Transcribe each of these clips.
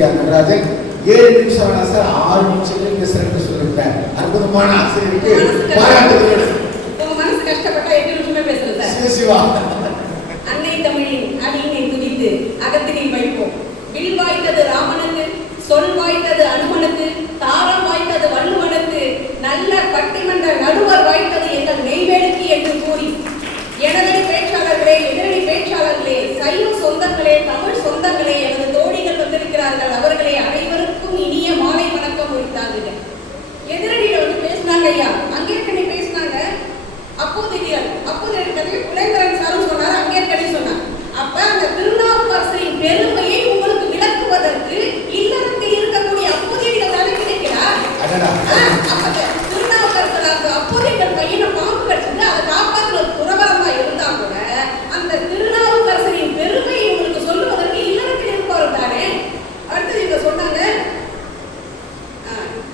நடராஜன் 7 நிமிஷம் சார் 6 நிமிஷத்துல பேசுறேன்னு சொல்லிருக்காரு. அற்புதமான ஆசிரியருக்கு பாராட்டுகள். உங்க மனசு கஷ்டப்பட்டா 8 நிமிஷமே பேசுறது சார். சிவா அன்னை தமிழின் அடியினை துதித்து அகத்தினை வைப்போம். வில் வாய்த்தது ராமனுக்கு, சொல் வாய்த்தது அனுமனுக்கு, தாரம் வாய்த்தது வள்ளுவனுக்கு, நல்ல பட்டிமன்ற நடுவர் வாய்த்தது எங்கள் நெய்வேலிக்கு என்று கூறி, எனதடி பேச்சாளர்களே, எதிரணி பேச்சாளர்களே, சைவ சொந்தங்களே, தமிழ் சொந்தங்களே, எனது தோழிகள் வந்திருக்கிறார்கள், அவர்களே அனைவருக்கும் இனிய மாலை வணக்கம் உரித்தாங்க. எதிரடியில பேசினாங்க ஐயா, அங்கேற்கனவே பேசினாங்க. அப்போதைய கதையை குலேந்திரன் சாரும் சொன்னார், அங்கேற்கனவே சொன்னார். அப்ப அந்த திருநாவுக்கரசரின் பெருமையை உங்களுக்கு விளக்குவதற்கு இல்லறத்தில் இருக்கக்கூடிய அப்போதையர்கள் தானே கிடைக்கிறார். திருநாவுக்கரசர் அப்போதையர்கள் பையனை பாம்பு கடிச்சது, அதை காப்பாற்றுற துறவரமா இருந்தா கூட அந்த திருநாவுக்கரசரின் பெருமையை உங்களுக்கு சொல்லுவதற்கு இல்லறத்தில் இருப்பவர் தானே. அடுத்தது இவங்க சொன்னாங்க,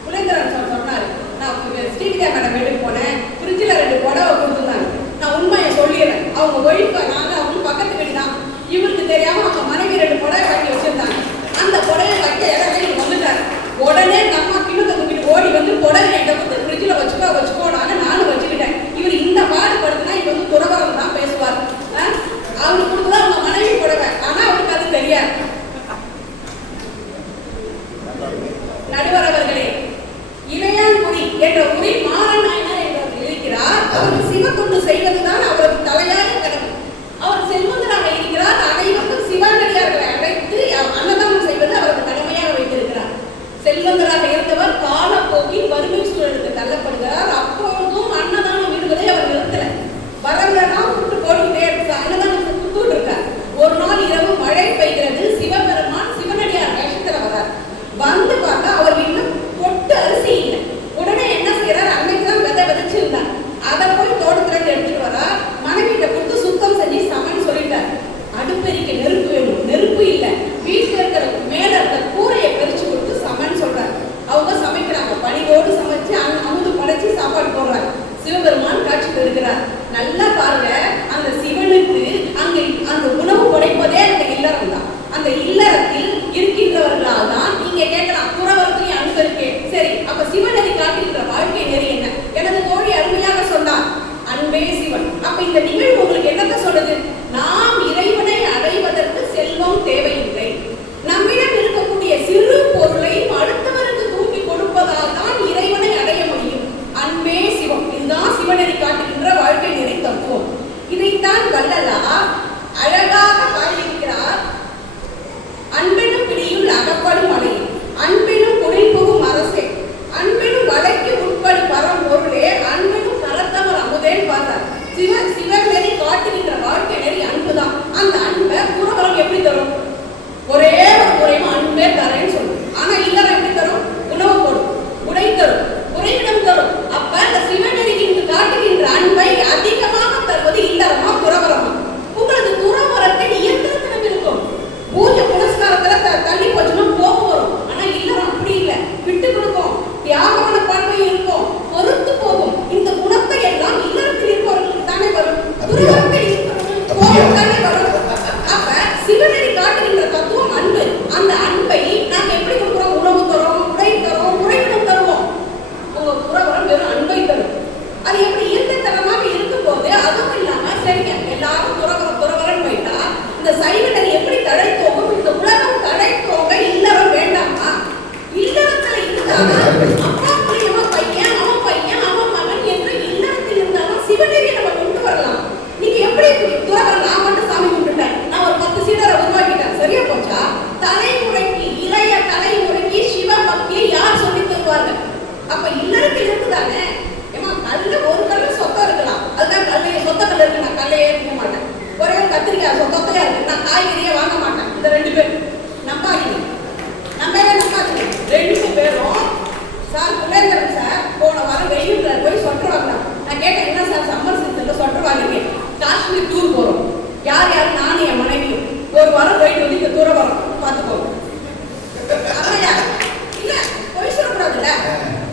குலேந்திரன் சார் சொன்னாரு, நான் ஸ்ரீவித்யா மேடம் வீட்டுக்கு போனேன், ஃப்ரிட்ஜில் 2 புடவை கொடுத்துருந்தாங்க. நான் உண்மையை சொல்லிடுறேன், அவங்க ஒழிப்ப நாங்கள் அவங்க பக்கத்து வீடு தான். இவருக்கு தெரியாம அவங்க மனைவி 2 புடவை கட்டி வச்சிருந்தாங்க. அந்த புடவை கட்ட இடமே இவங்க வந்துட்டாரு. உடனே நம்ம கிணத்தை தூக்கிட்டு ஓடி வந்து புடவை என்கிட்ட வந்து ஃப்ரிட்ஜில் வச்சுக்கோடாங்க. நானும் வச்சுக்கிட்டேன். இவர் இந்த பாடுபடுத்தினா இவர் துறவரம் தான் பேசுவார். அவருக்கு கொடுத்தா அவங்க மனைவி புடவை, ஆனா அவருக்கு அது தெரியாது. நடுவர் அவர்களே, இளையான்குடி என்ற ஊரில் மாரநாயனார் என்றவர் இருக்கிறார். அவர் சிவத்தொண்டு செய்வதுதான் அவரது தலையாய கடமை. அவர் செல்வந்தராக இருக்கிறார். அனைவருக்கும் சிவானடியார்களை அழைத்து அன்னதானம் செய்வது அவரது கடமையாக வைத்திருக்கிறார். செல்வந்தராக இருந்தவர் காலப்போக்கில் வறுமை சூழலுக்கு தள்ளப்படுகிறார். அப்பொழுதும் அன்னதானம் விடுவதை அவர் நிறுத்தல. வரலாம் கூட்டு போட்டுட்டே அன்னதானத்துக்கு கூப்பிட்டு இருக்கார். ஒரு நாள் இரவு மழை பெய்கிறது. சிவபெருமான் சிவனடியார் வேஷத்துல வர்றார். வந்து பார்த்தா அவர் இன்னும் பொட்டு அரிசி இல்லை. உடனே என்ன செய்யறார், அன்னைக்குதான் விதைச்சிருந்தார். அதை போய் தோட்டத்துல எடுத்துட்டு வரா. மனைவிட்ட கொடுத்து சுத்தம் செஞ்சு சமைன்னு சொல்லிட்டார். அடுப்பெரிக்க நெருப்பு வேணும், நெருப்பு இல்லை. வீட்டுல இருக்கிற மேல இருக்கிற கூரையை பறிச்சு கொடுத்து சமைன்னு சொல்றாரு. அவங்க சமைக்கிறாங்க. பணியோடு சமைச்சு அமுது படைச்சு சாப்பாடு போடுறாங்க. சிவபெருமான் காட்சி பெறுகிறார். நல்லா பாருங்க, அந்த சிவனுக்கு அங்க அந்த உணவு படைப்பதே அந்த இல்லறம் தான். அந்த இல்லறத்தில் இருக்கின்றவர்களால் தான் நீங்க கேட்கலாம், துறவரத்திலே அன்பு இருக்கே. சரி, அப்ப சிவநெறி காட்டுகின்ற வாழ்க்கை நெறி என்ன? எனது தோழி அருமையாக சொன்னார், அன்பே சிவன். அப்ப இந்த நிகழ்வு உங்களுக்கு என்னத்த சொல்லுது? நாம் இறைவனை அடைவதற்கு செல்வம் தேவையில்லை. நம்மிடம் இருக்கக்கூடிய சிறு பொருளை அடுத்தவருக்கு தூக்கி கொடுப்பதால் தான் இறைவனை அடைய முடியும். அன்பே சிவம். இதுதான் சிவநெறி காட்டுகின்ற வாழ்க்கை நெறி தத்துவம். இதைத்தான் வள்ளலார் அழகாக பாடியிருக்கிறார். அன்பெனும் பிடியுள் அகப்படும் அலை, அன்பெனும் குடில் புகும் அரசே, அன்பெனும் வலைக்கு உட்படி பரம் பொருளே, அன்பெனும் கலத்தவர் அமுதேன் பார்த்தார். சிவநெறி காட்டுகின்ற வாழ்க்கை நெறி அன்புதான். அந்த அன்பை துறவரம் எப்படி தரும்? ஒரே ஒரு முறையும் அன்பே தரேன்னு சொல்லும். ஆனா இல்லறம் எப்படி தரும்? உணவு போடும், உடை தரும், உறைவிடம் தரும். அப்ப அந்த சிவநெறிக்கு காட்டுகின்ற அன்பை அதிகமாக தருவது இல்லறமா துறவரமா? உங்களது துறவரத்தில் இயந்திரத்தினம் இருக்கும். பூஜை புனஸ்காரத்துல தள்ளி போச்சுன்னா கோபம் வரும். ஆனா இல்லறம் அப்படி இல்லை, விட்டு கொடுக்கும், தியாகமான பண்பை இருக்கும், பொறுத்து போகும். இந்த குணத்தை எல்லாம் இல்லறத்தில் இருப்பவர்களுக்கு தானே வரும், துறவரத்தில் இருப்பவர்களுக்கு கோபம் தானே வரும். அப்ப சிவநெறி காட்டுகின்ற தத்துவம் அன்பு. அந்த அன்பை நாங்க எப்படி கொடுக்குறோம்? உணவு தரோம், உடை தரோம், உறைவிடம் தருவோம். உங்க துறவரம் வெறும் அன்பை தரும். அது எப்படி இயந்திரத்தனமாக இருக்கும் போது, அதுவும் இல்லாம சரிங்க எல்லாரும் துறவரம் போயிட்டா இந்த சைவநெறி எப்படி தழைத்தோங்கும்? இந்த உலகம் தழைத்தோங்க இல்லறம் வேண்டாமா? இல்லறத்துல இருந்தாலும் அப்பா புள்ளியமா பையன், அவன் மகன் என்று இல்லறத்தில் இருந்தாலும் சிவநெறியை நம்ம கொண்டு வரலாம். நீங்க எப்படி துறவரம்? நான் மட்டும் சாமி கும்பிட்டுட்டேன், நான் ஒரு 10 சீடரை உருவாக்கிட்டேன், சரியா போச்சா? தலைமுறைக்கு இளைய தலைமுறைக்கு சிவ பக்தியை யார் சொல்லி தருவார்கள்? அப்ப இல்லறத்தில் இருக்குதானே. ஏமா கல்ல ஒரு கல்லு சொத்தம் இருக்கலாம், அதுதான் கல்லையே சொத்த கல் இருக்கு, நான் கல்லையே இருக்க மாட்டேன். ஒரே கத்திரிக்காய் சொத்தையா இருக்கு, நான் காய்கறியே வாங்க மாட்டேன். இந்த 2 பேர் நம்பாதீங்க, நம்பாதீங்க. 2 பேரும் சார் குலேந்திரன் சார் போன வாரம் வெயில்ல போய் சொட்டர் வாங்கினாங்க. நான் கேட்டேன், என்ன சார் சம்மர் சீசன்ல சொட்டர் வாங்கிங்க? காஷ்மீர் டூர் போறோம். யார் நானும் என் மனைவியும் ஒரு வாரம் போயிட்டு வந்து இந்த தூரம் வரோம், பார்த்துக்கோங்க. ஆமாயா இல்ல போய் சொல்லக்கூடாதுல்ல.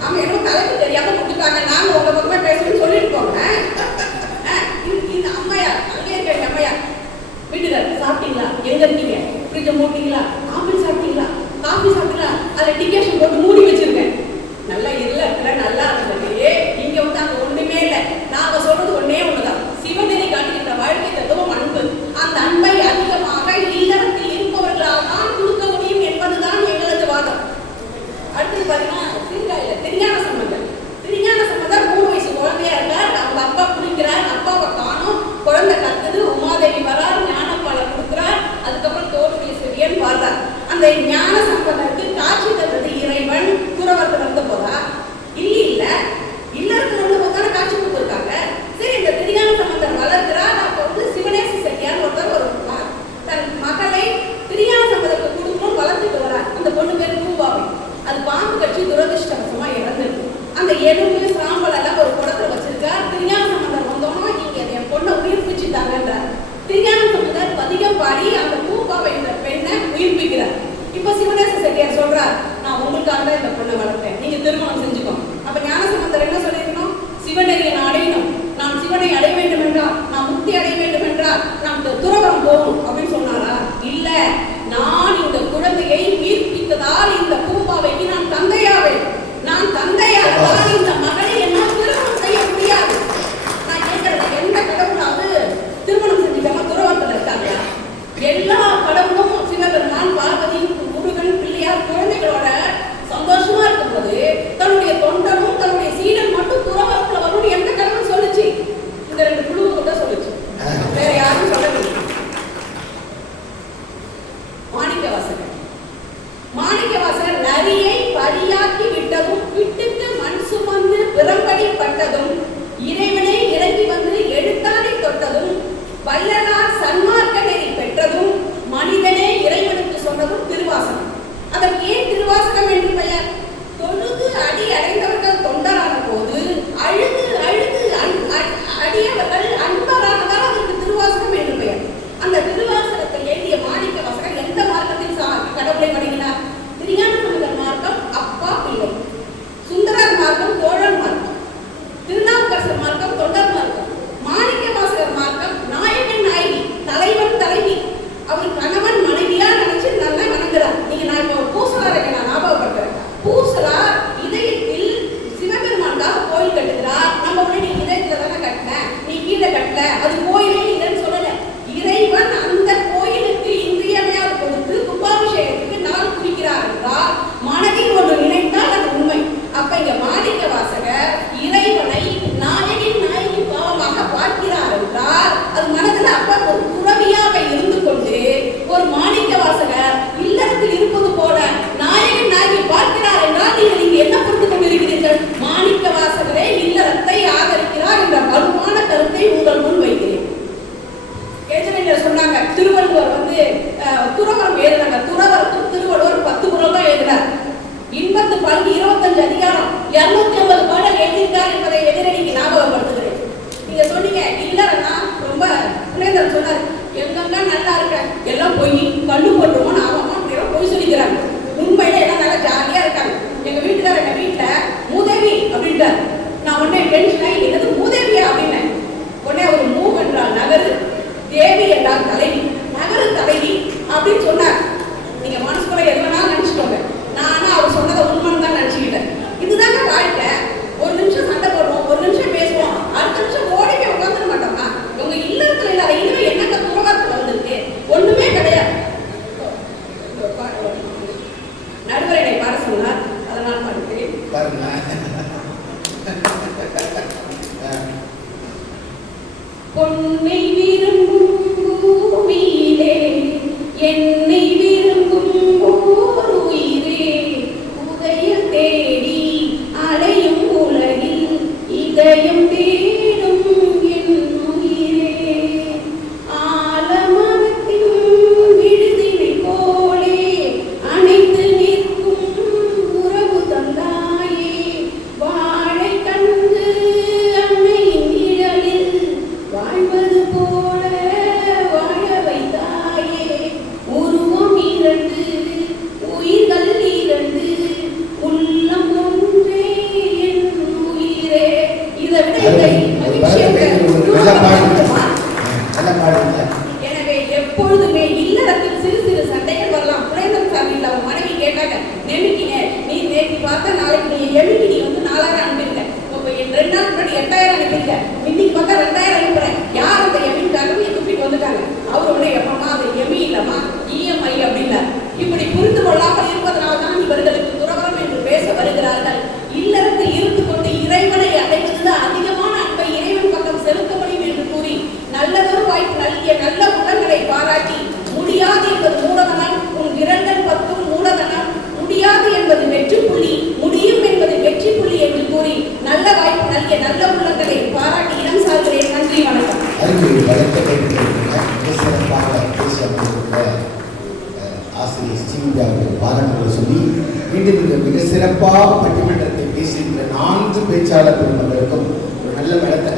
அவங்க என்ன தலைப்பு தெரியாம கொடுத்துட்டாங்க, நாங்க உங்க பக்கமா பேசணும்னு சொல்லிட்டு போங்க. இந்த அம்மையா அங்கே இருக்க அம்மையா வீட்டுல சாப்பிட்டீங்களா? எங்க இருக்கீங்க? ஃப்ரிட்ஜை மூட்டீங்களா? ஆப்பிள் சாப்பிட்டீங்களா? காஃபி ஞான சம்பந்தருக்கு காட்சி தந்தது இறைவன் துறவரத்துல இருந்த போதா? இல்ல இல்லறத்துல இருந்த போதான காட்சி கொடுத்திருக்காங்க. சரி, இந்த திருஞான சம்பந்தர் வளர்க்கிறார். அப்ப வந்து சிவனேச செட்டியார் ஒருத்தர் ஒரு தன் மகளை திருஞான சம்பந்தருக்கு கொடுக்கணும் வளர்த்துட்டு வரார். அந்த பொண்ணு பேர் பூவாவை. அது பாம்பு கட்சி துரதிருஷ்டவசமா இறந்துருக்கு. அந்த எலும்பு சாம்பல் எல்லாம் ஒரு குடத்துல வச்சிருக்கார். திருஞான சம்பந்தர் வந்தோம்னா நீங்க என் பொண்ணை உயிர்ப்பிச்சுட்டாங்கன்றார். திருஞான சம்பந்தர் பதிகம் பாடி அந்த பூவாவை இந்த பெண்ணை உயிர்ப்பிக்கிறார். இப்ப சிவனேச செட்டியார் சொல்றார், நான் உங்களுக்காக தான் இந்த பொண்ணை வளர்த்தேன், நீங்க திருமணம் செஞ்சுக்கோ. அப்ப ஞான சம்பந்தர் என்ன சொல்லிருக்கணும்? சிவனடியை நான் அடையணும், நான் சிவனை அடைய வேண்டும் என்றால், நான் முக்தி அடைய வேண்டும் என்றால் நாம் துறவரம் போகணும் அப்படின்னு சொன்னாரா? இல்ல, நான் இந்த குழந்தையை உயிர்ப்பித்ததால் இந்த பூம்பாவைக்கு நான் தந்தையாவேன். நான் தந்தையாவதால் இந்த மகளை என்னால் திருமணம் செய்ய முடியாது. நான் கேட்கறது, எந்த கடவுளாவது திருமணம் செஞ்சுக்காம துறவரத்துல இருக்காங்க? எல்லா கடவுளும் சிவபெருமான், பார்வதி, முருகன், பிள்ளையார் குழந்தைகளோட சந்தோஷமா இருக்கும்போது தன்னுடைய தொண்டனும் தன்னுடைய சீடன் மட்டும் துறவரத்துல வரணும்னு எந்த கடவுள் சொல்லுச்சு? இந்த ரெண்டு குழுவும் தான் சொல்லுச்சு, வேற யாரும் சொல்லவில்லை. மாணிக்கவாசகர் நரியை பலியாக்கி விட்டதும், விட்டுக்கு மண் சுமந்து பிறம்படி பட்டதும், இறைவனை இறங்கி வந்து எழுத்தானை தொட்டதும், வள்ளலார் சன்மார்க்க நெறி பெற்றதும், மனிதனே இறைவனுக்கு சொன்னதும் திருவாசகம். அதற்கு ஏன் திருவாசகம் என்று பெயர்? தொழுது அடி அடைந்தவர்கள் தொண்டரான போது அழுது அழுது அடியவர்கள் அன்பரானதால் அதற்கு திருவாசகம் என்று பெயர். அந்த திருவாசகத்தை எழுதிய மாணிக்கவாசகர் எந்த மார்க்கத்தில் கடவுளை வணங்கினார்? திருஞான சம்பந்தர் மார்க்கம் அப்பா பிள்ளை, சுந்தரர் மார்க்கம் தோழர் மார்க்கம், திருநாவுக்கரசர் மார்க்கம் தொண்டர் மார்க்கம், மாணிக்கவாசகர் மார்க்கம் நாயகன் நாயகி, தலைவன் தலைவி. அவர் கணவன் மனைவியா நினைச்சு நல்லா வணங்குறார். நீங்க நான் இப்போ பூசலாரை நான் ஞாபகப்படுத்துறேன். பூசலார் இதயத்தில் சிவபெருமான்காக கோயில் கட்டுகிறார். நம்ம உடனே நீ இதயத்துல தானே கட்டின, நீ கீழே கட்டல, அது கோயிலே இல்லைன்னு சொல்லல. இறைவன் அந்த கோயிலுக்கு இன்றியமையாக கொடுத்து கும்பாபிஷேகத்துக்கு நாள் குறிக்கிறார் என்றால் மனதில் ஒன்று நினைத்தால் அது உண்மை. அப்ப இங்க மாணிக்கவாசகர் இறைவனை நாயகின் நாயகி பாவமாக பார்க்கிறார் என்றால் அது மனதில் அப்ப ஒரு துறவியாக இருந்து கொண்டு ஒரு மாணிக்கவாசகர் இல்லறத்தில் இருப்பது போல நாயகன் நாயகி பார்க்கிறார் என்றால் நீங்கள் இங்கு என்ன புரிந்து கொண்டிருக்கிறீர்கள்? மாணிக்கவாசகரே இல்லறத்தை ஆதரிக்கிறார் என்ற வலுவான கருத்தை உங்கள் முன் வைக்கிறேன். சொன்னாங்க திருவள்ளுவர் வந்து துறவரம் எழுதினாங்க. துறவரத்துக்கு திருவள்ளுவர் 10 குறள் தான் எழுதினார். இன்பத்து பல்கு 25 அதிகாரம் 250 பாடல் எழுதியிருக்கார் என்பதை எதிரடிக்கு ஞாபகப்படுத்துகிறேன். நீங்க சொன்னீங்க இல்லறன்னா ரொம்ப புலேந்தர் சொன்னார், எங்கெங்க நல்லா இருக்க எல்லாம் போய் கண்ணு போட்டுருவோம் ஆமாமா அப்படியெல்லாம் போய் சொல்லிக்கிறாங்க. உண்மையில எல்லாம் நல்லா ஜாலியா இருக்காங்க. எங்க வீட்டுக்கார எங்க வீட்டுல மூதேவி அப்படின்ட்டார். நான் உடனே டென்ஷன் ஆகி என்னது மூதேவியா அப்படின்னேன். உடனே ஒரு மூவ் என்றால் நகரு, தேவி என்றால் தலைவி, நகரு தலைவி அப்படின்னு சொன்னார். நீங்க மனசுக்குள்ள எது வேணாலும் நினைச்சுக்கோங்க. நானா அவர் சொன்னதை உண்மைன்னு தான் நினைச்சுக்கிட்டேன். இதுதாங்க வாழ்க்கை. ஒரு நிமிஷம் சண்டை போடுவோம், ஒரு நிமிஷம் பேசுவோம், அடுத்த நிமிஷம் ஓடிக்க உட்காந்துட மாட்டோம்னா உங்க இல்லத்துல இல்லாத இனிமே என்னங்க துறவரத்துல வந்திருக்கு? ஒண்ணுமே கிடையாது. நடுவர் என்னை பாட சொன்னார், அதனால் பாடுகிறேன். பொன்னை விரும்பும் பூமியிலே என்னை விரும்பும் ஓர் உயிரே, உதய தேடி அலையும் உலகில் இதயம் தேடும் என் உயிரே, ஆலமரத்தின் விடுதினை போலே அனைத்து நிற்கும் உறவு தந்தாயே, வாழை கண்டு அன்னையின் நிழலில் வாழ்வது போல வாழ வைத்தாயே, உருவம் 2 உயிர்கள் 2 உள்ளம் ஒன்றே என் உயிரே. இதை விட எனவே எப்பொழுதுமே இல்லறத்தில் சிறு சிறு சண்டைகள் வரலாம். புலேந்தர் சாமியில் அவர் மனைவி கேட்டாங்க, நெமிக்கினே நீ நேற்று பார்த்தா நாளைக்கு நீ எமிக்கி நீ வந்து 4000 அனுப்பியிருக்க, 2 நாள் முன்னாடி 8000 அனுப்பியிருக்க, இன்னைக்கு பார்த்தா 2000 அனுப்புறேன். யார் அந்த எமிக்காக நீ தூக்கிட்டு வந்துட்டாங்க. அவர் உடனே எப்பமா அது எமி இல்லமா இஎம்ஐ அப்படின்னார். இப்படி புரிந்து கொள்ளாமல் இருப்பதனால தான் இவர்களுக்கு துறவரம் என்று பேச வருகிறார்கள். இல்லறத்தில் இருந்து கொண்டு இறைவனை அடைவதுதான் அதிகமான அன்பை இறைவன் பக்கம் செலுத்த முடியும் என்று கூறி நல்லதொரு வாய்ப்பு நல்கிய நல்ல உள்ளங்களை பாராட்டி, முடியாது என்பது மூடதனால் உன் விரல்கள் 10 மூட வாழ்த்துக்களை சொல்லி மீண்டும் இந்த மிக சிறப்பாக பட்டிமன்றத்தை பேசுகின்ற 4 பேச்சாளர் பெருமக்களுக்கும் ஒரு நல்ல மேடத்தை